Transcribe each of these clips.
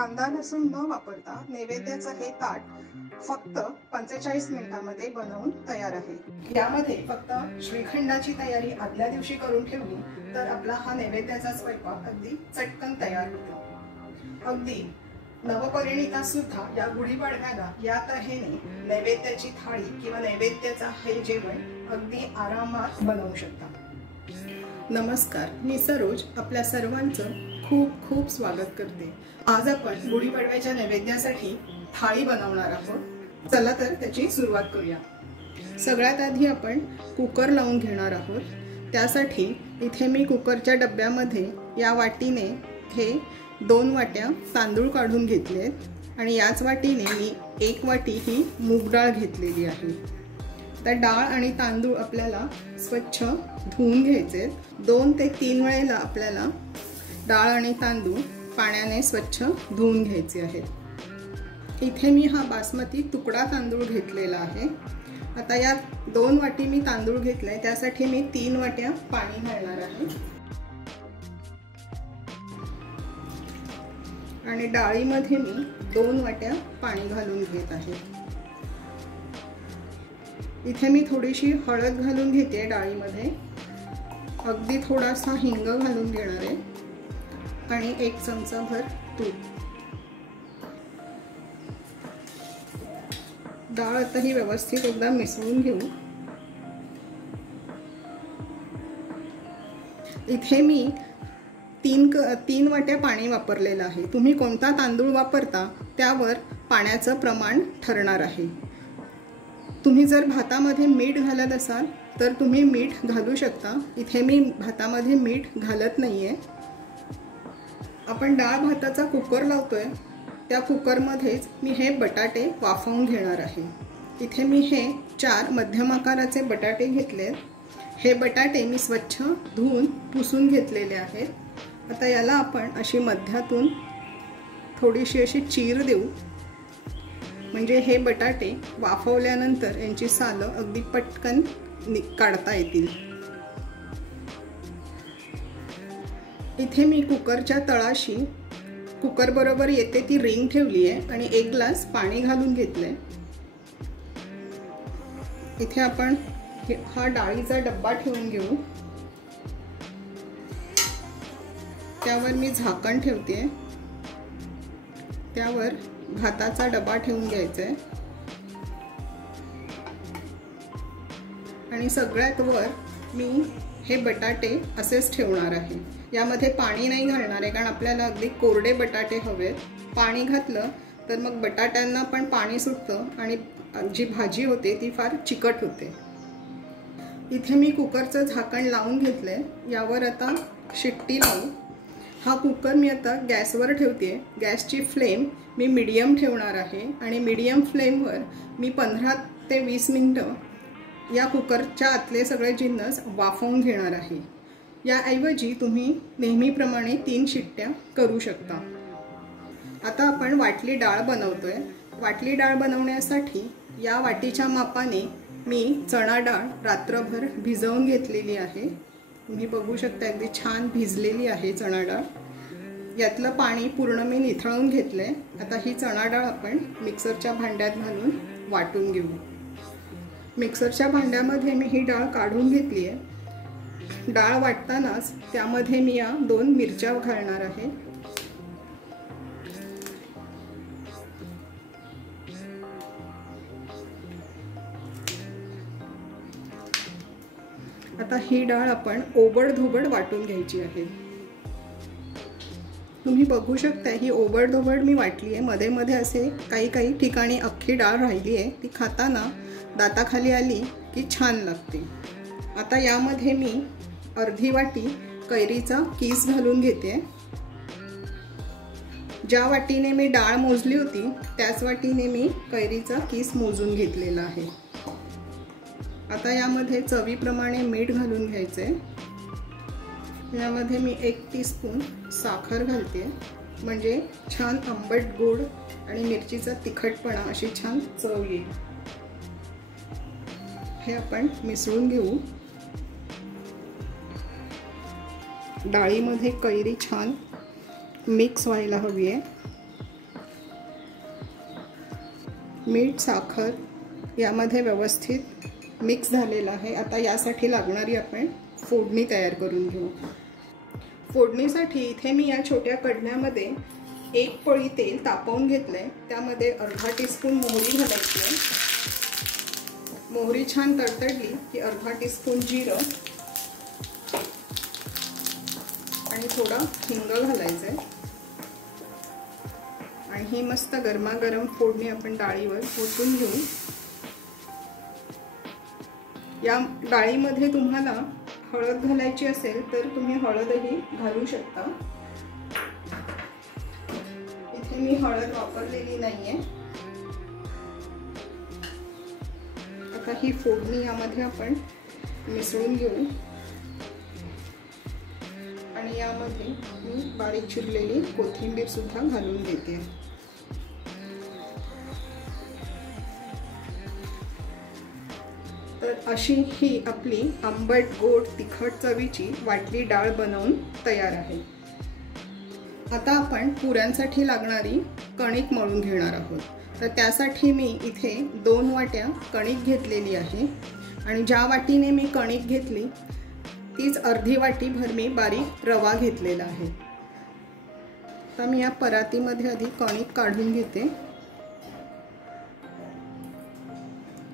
कांदा लसूण न वापरता नैवेद्याचं हे ताट फक्त 45 मिनिटांमध्ये बनवून तयार आहे। यामध्ये फक्त श्रीखंडाची तयारी आदल्या दिवशी करून ठेवली तर आपला हा नैवेद्याचा स्वयंपाक अगदी चटकन तयार होतो। अगदी नवपरिणिता सुद्धा या गुढीपाडव्याला या तऱ्हेने नैवेद्याची थाळी किंवा नैवेद्याचा हे जेवण अगदी आरामात बनवू शकता। नमस्कार, मी सरोज आपल्या सर्वांचं खूप खूप स्वागत करते। आज आपण गुढीपाडव्याच्या नैवेद्यासाठी थाळी बनवणार आहोत। चला तर त्याची सुरुवात करूया। सगळ्यात आधी आपण कुकर लावून घेणार आहोत। त्यासाठी इथे मी कुकरच्या डब्यामध्ये या वाटीने हे 2 वाट्या तांदूळ काढून घेतलेत आणि याच वाटीने मी 1 वाटी ही मूग डाळ घेतलेली आहे। तर डाळ आणि तांदूळ आपल्याला स्वच्छ धुवून घ्यायचे। 2 ते 3 वेळेला आपल्याला डाळ आणि तांदूळ पाण्याने स्वच्छ धुवून घ्यायचे आहेत। इथे मी हा बासमती तुकडा तांदूळ घेतलेला आहे। आता या 2 वाटी मी तांदूळ घेतले, त्यासाठी मी 3 वाट्या पाणी घालणार आहे आणि डाळीमध्ये मी 2 वाट्या पाणी घालून घेत आहे। इथे मी थोडीशी हळद घालून घेते डाळीमध्ये, अगदी थोडासा हिंग घालून घेणार आहे आणि 1 चमचा भर तूप। डाळ आता ही व्यवस्थित एकदा मिसळून घेऊ। इथे मी 3 वाट्या पाणी वापरलेलं आहे। तुम्ही कोणता तांदूळ वापरता त्यावर पाण्याचं प्रमाण ठरणार आहे। तुम्ही जर भातामध्ये मीठ घालत असाल तर तुम्ही मीठ घालू शकता। इथे मी भातामध्ये मीठ घालत नाहीये। आपण डाळ भाताचा कुकर लावतोय त्या कुकरमध्येच मी हे बटाटे वाफवून घेणार आहे। इथे मी हे 4 मध्यम आकाराचे बटाटे घेतलेत। हे बटाटे मी स्वच्छ धुवून पुसून घेतलेले आहेत। आता याला आपण अशी मध्यातून थोडीशी अशी चीर देऊ, म्हणजे हे बटाटे वाफवल्यानंतर यांची सालं अगदी पटकन काढता येतील। इथे मी कुकरच्या तळाशी कुकर बरोबर येते ती रिंग ठेवली आहे आणि 1 ग्लास पाणी घालून घेतलंय। इथे आपण हा डाळीचा डब्बा ठेवून घेऊ। त्यावर मी झाकण ठेवते। त्यावर भाताचा डबा ठेवून घ्यायचा आहे आणि सगळ्यात वर मी हे बटाटे असेच ठेवणार आहे। यामध्ये पाणी नाही घालणार आहे, कारण आपल्याला अगदी कोरडे बटाटे हवेत। पाणी घातलं तर मग बटाट्यांना पण पाणी सुटतं आणि जी भाजी होते ती फार चिकट होते। इथे मी कुकरचं झाकण लावून घेतलंय। यावर आता शिट्टी लावू। हा कुकर मी आता गॅसवर ठेवते। गॅसची फ्लेम मी मीडियम ठेवणार आहे आणि मीडियम फ्लेमवर मी 15 ते 20 मिनिटं या कुकरच्या आतले सगळे जिन्नस वाफवून घेणार आहे। याऐवजी तुम्ही नेहमीप्रमाणे 3 शिट्ट्या करू शकता। आता आपण वाटली डाळ बनवतोय। वाटली डाळ बनवण्यासाठी या वाटीच्या मापाने मी चणा डाळ रात्रभर भिजवून घेतलेली आहे। तुम्ही बघू शकता अगदी छान भिजलेली आहे चणा डाळ। यातलं पाणी पूर्ण मी निथळून घेतलंय। आता ही चणा डाळ आपण मिक्सरच्या भांड्यात घालून वाटून घेऊ। मिक्सरच्या भांड्यामध्ये मी ही डाळ काढून घेतली आहे। डाळ वाटतानाच त्यामध्ये मी या 2 मिरच्या घालणार आहे। आता ही डाळ आपण ओबडधोबड वाटून घ्यायची आहे। तुम्ही बघू शकता ही ओबडधोबड मी वाटली आहे। मध्ये मध्ये असे काही ठिकाणी अख्खी डाळ राहिली आहे, ती खाताना दाताखाली आली की छान लागते। आता यामध्ये मी अर्धी वाटी कैरीचा कीस घालून घेते। ज्या वाटीने मी डाळ मोजली होती त्याच वाटीने मी कैरीचा कीस मोजून घेतलेला आहे। आता यामध्ये चवीप्रमाणे मीठ घालून घ्यायचे। यामध्ये मी 1 टीस्पून साखर घालते, म्हणजे छान आंबट गोड आणि मिरचीचा तिखटपणा अशी छान चव येईल। हे आपण मिसळून घेऊ। डाळीमध्ये कैरी छान मिक्स व्हायला हवी आहे। मीठ, साखर यामध्ये व्यवस्थित मिक्स झालेलं आहे। आता यासाठी लागणारी आपण फोडणी तयार करून घेऊ। फोडणीसाठी इथे मी या छोट्या कढण्यामध्ये 1 पळी तेल तापवून घेतलंय। त्यामध्ये अर्धा टीस्पून मोहरी घालायची आहे। मोहरी छान तडतडली की अर्धा टीस्पून जिरं आणि थोडा हिंग घालायचं आहे आणि ही मस्त गरमागरम फोडणी आपण डाळीवर ओतून घेऊ। या डाळीमध्ये तुम्हाला हळद घालायची असेल तर तुम्ही हळदही घालू शकता। इथे मी हळद वापरलेली नाहीये। आता ही फोडणी यामध्ये आपण मिसळून घेऊ आणि यामध्ये मी बारीक चिरलेली कोथिंबीर सुद्धा घालून देते। तर अशी ही आपली आंबट गोड तिखट चवीची वाटली डाळ बनवून तयार आहे। आता आपण पुऱ्यांसाठी लागणारी कणिक मळून घेणार आहोत। तर त्यासाठी मी इथे 2 वाट्या कणिक घेतलेली आहे आणि ज्या वाटीने मी कणिक घेतली तीच अर्धी वाटीभर मी बारीक रवा घेतलेला आहे। आता मी या परातीमध्ये आधी कणिक काढून घेते।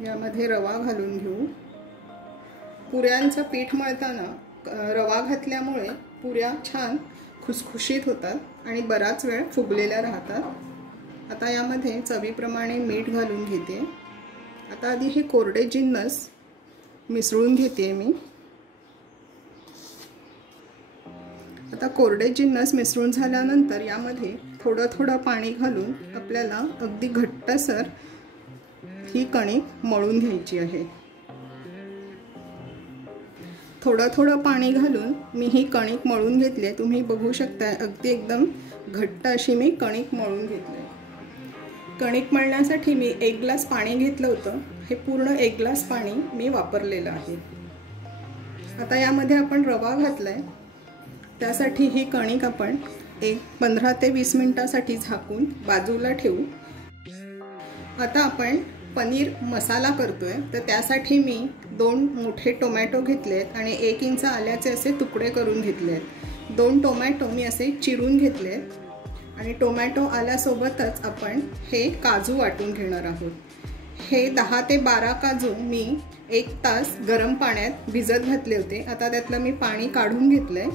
यामध्ये रवा घालून घेऊ। पुऱ्यांचं पीठ मळताना रवा घातल्यामुळे पुऱ्या छान खुसखुशीत होतात आणि बराच वेळ फुगलेल्या राहतात। आता यामध्ये चवीप्रमाणे मीठ घालून घेते। आता आधी हे कोरडे जिन्नस मिसळून घेते मी। आता कोरडे जिन्नस मिसळून झाल्यानंतर यामध्ये थोडं थोडं पाणी घालून आपल्याला अगदी घट्टसर ही कणिक मळून घ्यायची आहे। थोडं थोडं पाणी घालून मी ही कणिक मळून घेतली आहे। तुम्ही बघू शकता अगदी एकदम घट्ट अशी मी कणिक मळून घेतली। कणिक मळण्यासाठी मी 1 ग्लास पाणी घेतलं होतं। हे पूर्ण 1 ग्लास पाणी मी वापरलेलं आहे। आता यामध्ये आपण रवा घातलाय। त्यासाठी ही कणिक आपण 15 ते 20 मिनिटांसाठी झाकून बाजूला ठेवू। आता आपण पनीर मसाला करतोय। तर त्यासाठी मी 2 मोठे टोमॅटो घेतलेत आणि 1 इंच आल्याचे असे तुकडे करून घेतलेत। 2 टोमॅटो मी असे चिरून घेतलेत आणि टोमॅटो आल्यासोबतच आपण हे काजू वाटून घेणार आहोत। हे 10 ते 12 काजू मी 1 तास गरम पाण्यात भिजत घातले होते। आता त्यातलं मी पाणी काढून घेतलंय।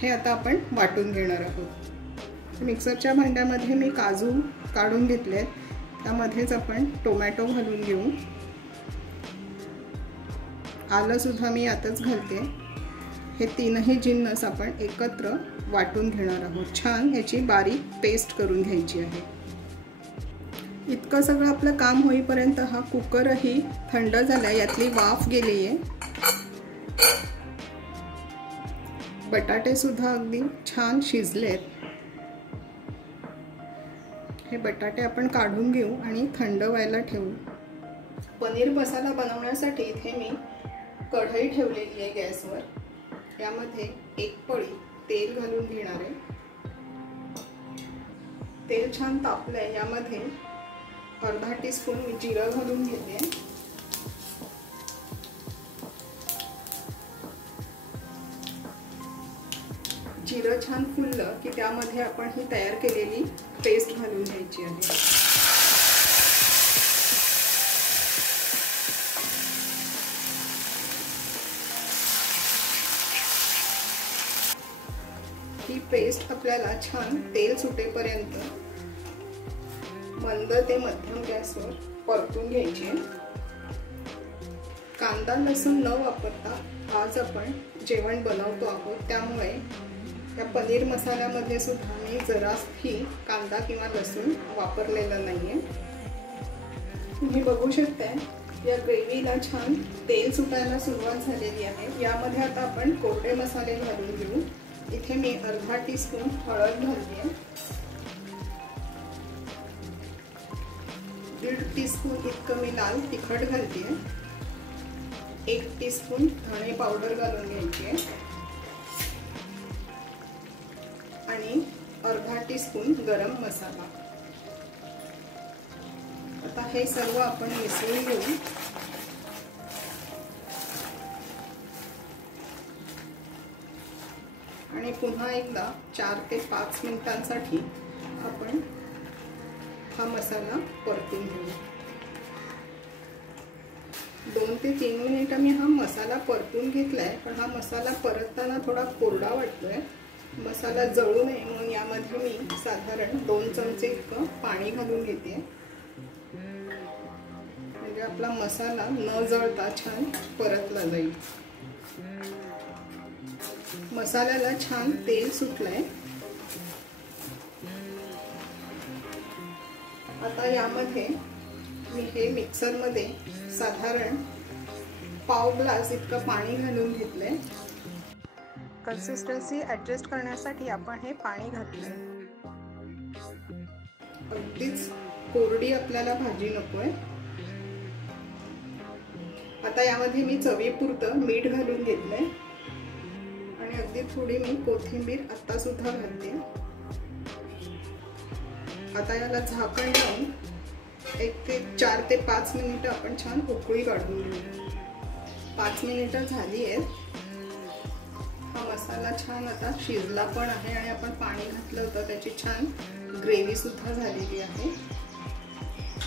हे आता आपण वाटून घेणार आहोत। मिक्सरच्या भांड्यामध्ये मी काजू काढून घेतलेत। त्यामध्येच आपण टोमॅटो घालून घेऊ। आलं सुद्धा मी यातच घालते। हे तीनही जिन्नस आपण एकत्र वाटून घेणार आहोत। छान याची बारीक पेस्ट करून घ्यायची आहे। इतकं सगळं आपलं काम होईपर्यंत हा कुकरही थंड झाला। यातली वाफ गेली आहे। बटाटे सुद्धा अगदी छान शिजलेत। हे बटाटे आपण काढून घेऊ आणि थंड व्हायला ठेवू। पनीर मसाला बनवण्यासाठी इथे मी कढई ठेवलेली आहे गॅसवर। यामध्ये 1 पळी तेल घालून घेणार आहे। तेल छान तापलंय। यामध्ये अर्धा टीस्पून मी जिरं घालून घेते। जिरं छान फुललं की त्यामध्ये आपण ही तयार केलेली पेस्ट घालून घ्यायची आहे। ही पेस्ट आपल्याला छान तेल सुटेपर्यंत मंद ते मध्यम गॅसवर परतून घ्यायची आहे। कांदा लसूण न वापरता आज आपण जेवण बनवतो आहोत। त्यामुळे या पनीर मसाल्यामध्ये सुद्धा मी जराही कांदा किंवा लसूण वापरलेला नाहीये। तुम्ही बघू शकता या ग्रेव्हीला छान तेल सुटायला सुरुवात झालेली आहे। यामध्ये आता आपण कोरडे मसाले घालून घेऊ। इथे मी अर्धा टीस्पून हळद घालते। 1.5 टीस्पून इतकं मी लाल तिखट घालते। 1 टीस्पून धणे पावडर घालून घ्यायची आहे आणि अर्धा टीस्पून गरम मसाला। आता हे सर्व आपण मिसळून घेऊ. आणि पुन्हा एकदा 4 ते 5 मिनिटांसाठी आपण हा मसाला परतून घेऊ. 2 ते 3 मिनिटं मी हा मसाला परतून घेतलाय, पण हा मसाला परतताना थोडा कोरडा वाटतोय. मसाला जळू नये म्हणून यामध्ये मी साधारण 2 चमचे इतकं पाणी घालून घेते, म्हणजे आपला मसाला न जळता छान परतला जाईल. मसाल्याला छान तेल सुटलंय. आता यामध्ये मी हे मिक्सरमध्ये साधारण पाव ग्लास इतकं पाणी घालून घेतलंय. कन्सिस्टन्सी ॲडजस्ट करण्यासाठी आपण हे पाणी घातलंय. अगदीच कोरडी आपल्याला भाजी नकोय. आता यामध्ये मी चवीपुरतं मीठ घालून घेतलंय आणि अगदी थोडी मी कोथिंबीर आता सुद्धा घालते. आता याला झाकण लावून 4 ते 5 मिनिटं आपण छान उकळी काढून घेऊ. 5 मिनिटं झाली आहेत. हा मसाला छान आता शिजला पण आहे आणि आपण पाणी घातलं होतं, त्याची छान ग्रेव्ही सुद्धा झालेली आहे.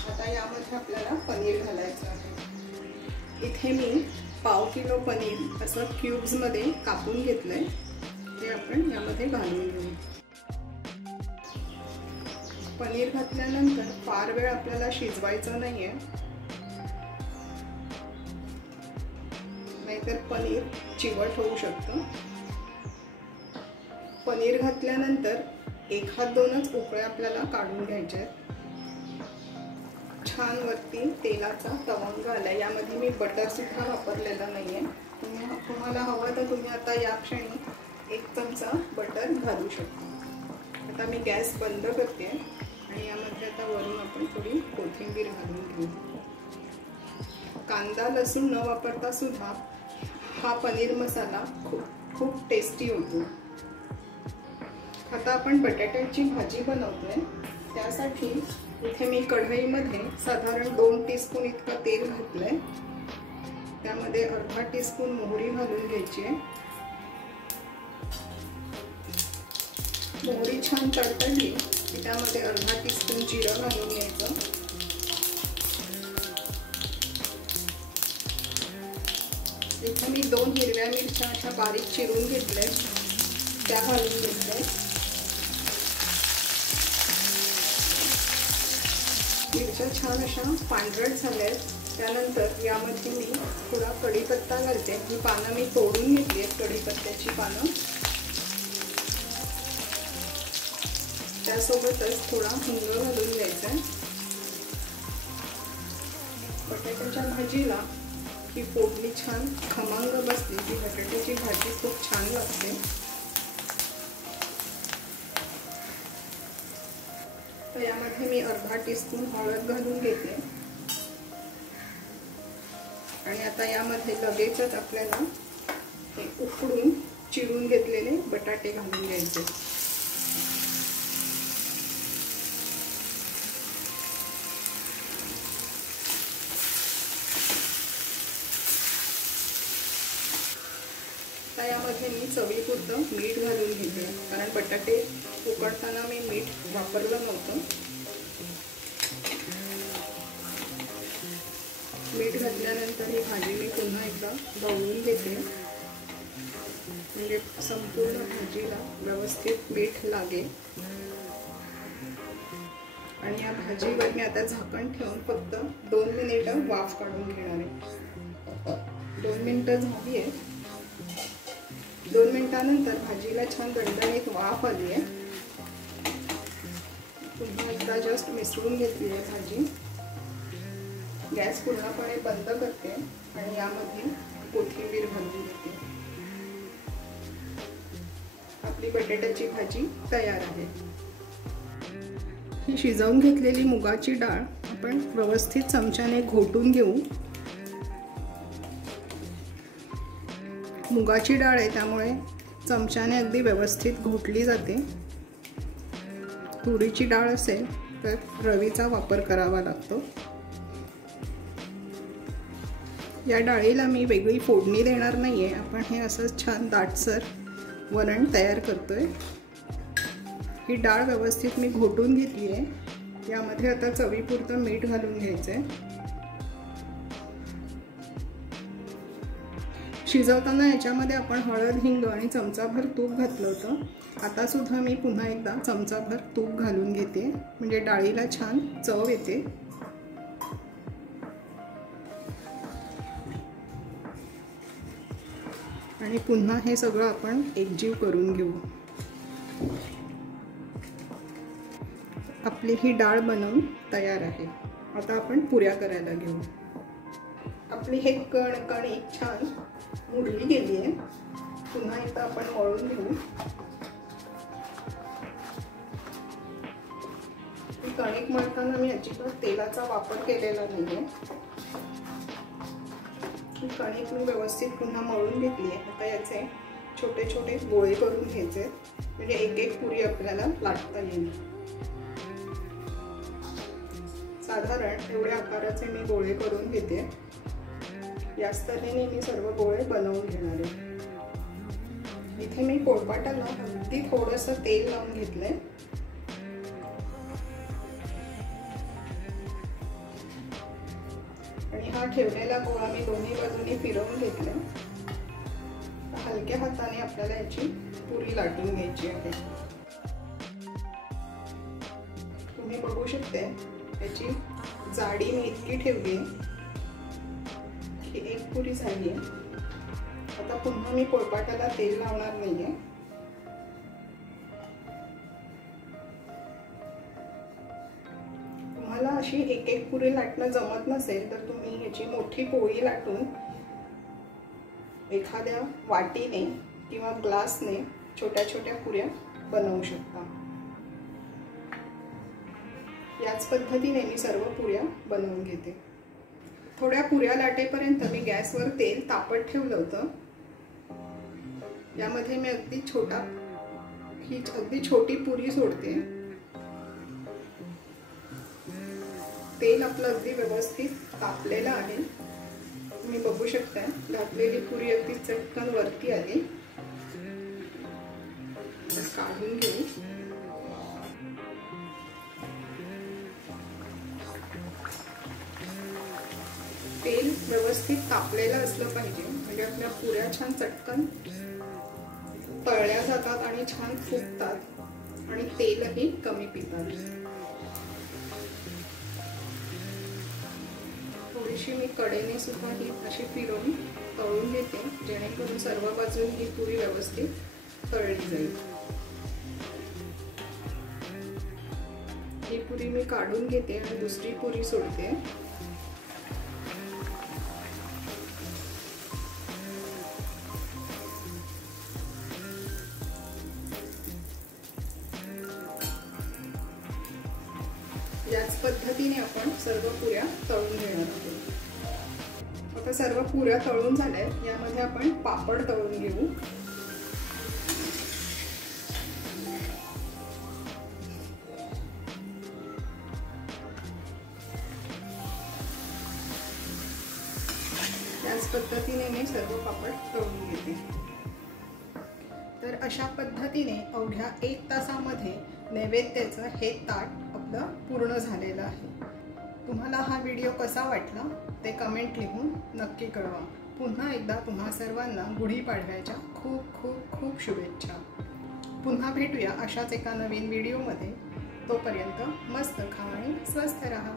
आता यामध्ये आपल्याला पनीर घालायचं आहे. इथे मी पाव किलो पनीर असं क्यूब्समध्ये कापून घेतलंय. ते आपण यामध्ये घालून घेऊ. पनीर घातल्यानंतर फार वेळ आपल्याला शिजवायचं नाहीये, नाहीतर पनीर चिवट होऊ शकतं. पनीर घातल्यानंतर 1-2च उकळ्या आपल्याला काढून घ्यायच्या आहेत. छान वरती तेलाचा तवंग आलाय. यामध्ये मी बटर सुद्धा वापरलेला नाहीये. तुम्हाला हवं तर तुम्ही आता या क्षणी 1 चमचा बटर घालू शकता. आता मी गॅस बंद करते आणि यामध्ये आता वरून आपण थोडी कोथिंबीर घालून घेऊ. कांदा लसूण न वापरता सुद्धा हा पनीर मसाला खूप टेस्टी होतो. आता आपण बटाट्याची भाजी बनवतोय. त्यासाठी इथे मी कढईमध्ये साधारण 2 टीस्पून इतकं तेल घातलंय. त्यामध्ये अर्धा टीस्पून मोहरी घालून घ्यायची आहे. मोहरी छान तडतडली की त्यामध्ये अर्धा टीस्पून जिरं घालून घ्यायचं. इथे मी 2 हिरव्या मिरच्या अशा बारीक चिरून घेतल्या, त्या घालून घेतल्या. मिरच्या छान अशा पांढरट झाल्यात. त्यानंतर यामध्ये मी थोडा कढीपत्ता घालते. ही पानं मी तोडून घेतली आहेत, कढीपत्त्याची पानं. त्यासोबतच थोडा हिंग घालून द्यायचा आहे. बटाट्याच्या भाजीला ही फोडणी छान खमंग बसली की बटाट्याची भाजी खूप छान लागते. तर यामध्ये मी अर्धा टीस्पून हळद घालून घेते आणि आता यामध्ये लगेचच आपल्याला हे उकडून चिरून घेतलेले बटाटे घालून घ्यायचे. आता यामध्ये मी चवीपुरतं मीठ घालून घेते, कारण बटाटे उकडताना मी मीठ वापरलं नव्हतं. मीठ घातल्यानंतर ही भाजी मी पुन्हा एकदा ढवळून घेते, म्हणजे संपूर्ण भाजीला व्यवस्थित मीठ लागेल. आणि या भाजीवर मी आता झाकण ठेवून फक्त 2 मिनिटं वाफ काढून घेणार आहे. 2 मिनिटं झाली आहे. 2 मिनिटांनंतर भाजीला छान दणदणीत वाफ आली आहे. पुन्हा एकदा जस्ट मिसळून घेतली आहे भाजी. गॅस पूर्णपणे बंद करते आणि यामध्ये कोथिंबीर घालून देते. आपली बटाट्याची भाजी तयार आहे. ही शिजवून घेतलेली मुगाची डाळ आपण व्यवस्थित चमच्याने घोटून घेऊ. मुगाची डाळ आहे त्यामुळे चमच्याने अगदी व्यवस्थित घोटली जाते. तुरीची डाळ असेल तर रवीचा वापर करावा लागतो. या डाळीला मी वेगळी फोडणी देणार नाही आहे. आपण हे असंच छान दाटसर वरण तयार करतोय. ही डाळ व्यवस्थित मी घोटून घेतली आहे. यामध्ये आता चवीपुरतं मीठ घालून घ्यायचं आहे. शिजवताना याच्यामध्ये आपण हळद, हिंग आणि चमचाभर तूप घातलं होतं. आता सुद्धा मी पुन्हा एकदा चमचाभर तूप घालून घेते, म्हणजे डाळीला छान चव येते. आणि पुन्हा हे सगळं आपण एकजीव करून घेऊ. आपली ही डाळ बनवून तयार आहे. आता आपण पुऱ्या करायला घेऊ. आपली हे कणिक छान मुरली गेली आहे. पुन्हा एकदा आपण मळून घेऊ. कणिक मळताना मी अजिबात तेलाचा वापर केलेला नाहीये. कणिक मी व्यवस्थित पुन्हा मळून घेतली आहे. आता याचे छोटे छोटे गोळे करून घ्यायचे, म्हणजे एक एक पुरी आपल्याला लाटता येईल. साधारण एवढ्या आकाराचे मी गोळे करून घेते. याच तऱ्हेने मी सर्व गोळे बनवून घेणार आहे. इथे मी पोळपाटाला अगदी थोडंसं तेल लावून घेतलंय. आणि हा ठेवलेला गोळा मी दोन्ही बाजूनी फिरवून घेतला. हलक्या हाताने आपल्याला याची पुरी लाटून घ्यायची आहे. तुम्ही बघू शकते याची जाडी मी इतकी ठेवली की एक पुरी झाली आहे. आता पुन्हा मी पोळपाटाला तेल लावणार नाहीये. तुम्हाला अशी एक एक पुरी लाटणं जमत नसेल तर तुम्ही याची मोठी पोळी लाटून एखाद्या वाटीने किंवा ग्लासने छोट्या छोट्या पुऱ्या बनवू शकता. याच पद्धतीने मी सर्व पुऱ्या बनवून घेते. थोड्या पुऱ्या लाटेपर्यंत मी गॅसवर तेल तापत ठेवलं होतं. यामध्ये मी अगदी छोटी पुरी सोडते. तेल आपलं अगदी व्यवस्थित तापलेलं आहे. तुम्ही बघू शकता घातलेली पुरी अगदी चटकन वरती आली. काढून घेऊ. तेल व्यवस्थित तापलेलं असलं पाहिजे, म्हणजे आपल्या पुऱ्या छान चटकन तळल्या जातात आणि छान फुगतात आणि तेलही कमी पितात. थोडीशी मी कडेने सुद्धा ही अशी फिरवून तळून घेते, जेणेकरून सर्व बाजून ही पुरी व्यवस्थित तळली जाईल. ही पुरी मी काढून घेते आणि दुसरी पुरी सोडते. याच पद्धतीने आपण सर्व पुऱ्या तळून घेणार आहोत. आता सर्व पुऱ्या तळून झाल्या. यामध्ये आपण पापड तळून घेऊ. याच पद्धतीने मी सर्व पापड तळून घेते. तर अशा पद्धतीने अवघ्या 1 तासामध्ये नैवेद्याचं हे ताट आपलं पूर्ण झालेलं आहे. तुम्हाला हा व्हिडिओ कसा वाटला ते कमेंट लिहून नक्की कळवा. पुन्हा एकदा तुम्हा सर्वांना गुढीपाडव्याच्या खूप खूप खूप शुभेच्छा. पुन्हा भेटूया अशाच एका नवीन व्हिडिओमध्ये. तोपर्यंत मस्त खा आणि स्वस्थ राहा.